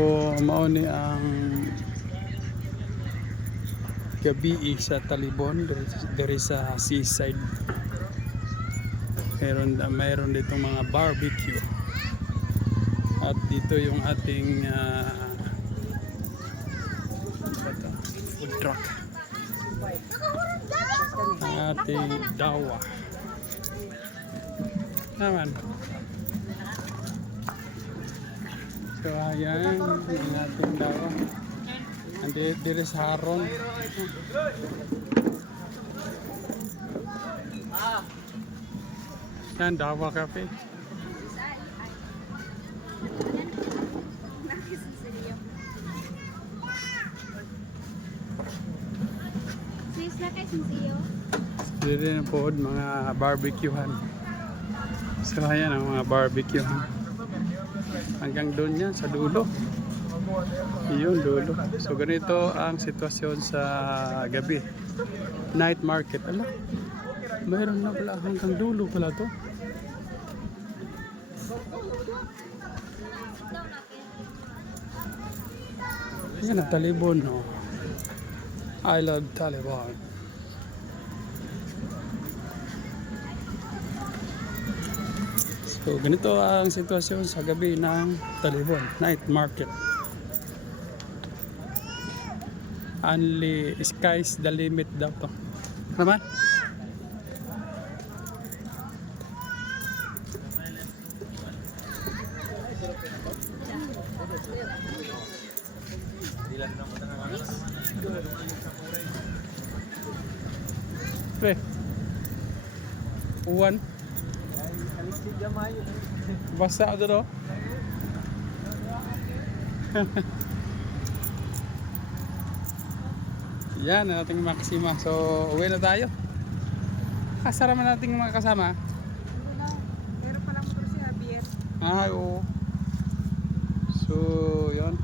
So mao ni ang gabi sa Talibon diri sa seaside. Mayroon dito mga barbecue. At dito yung ating food truck. Ang ating dawa. Naman. So ayan, ang ating dawa. Andi diri sa Haron. Yan, Dawa Cafe. Dito na po mga barbecuehan. So ayan ang mga barbecuehan. Hanggang doon yan sa dulo. Iyon dulo. So ganito ang sitwasyon sa gabi. Night market. Ala, mayroon na pala hanggang dulo pala to. Yan ang Talibon, no? I love Talibon. So ganito ang sitwasyon sa gabi ng Talibon. Night market. Only sky's the limit daw to. Naman? Pre. Uwan. Basa doon. Yan ang ating Maxima. So, uwi na tayo. Kasara man nating mga kasama. Meron palang motor si Javier. Ah, oo. So, yun.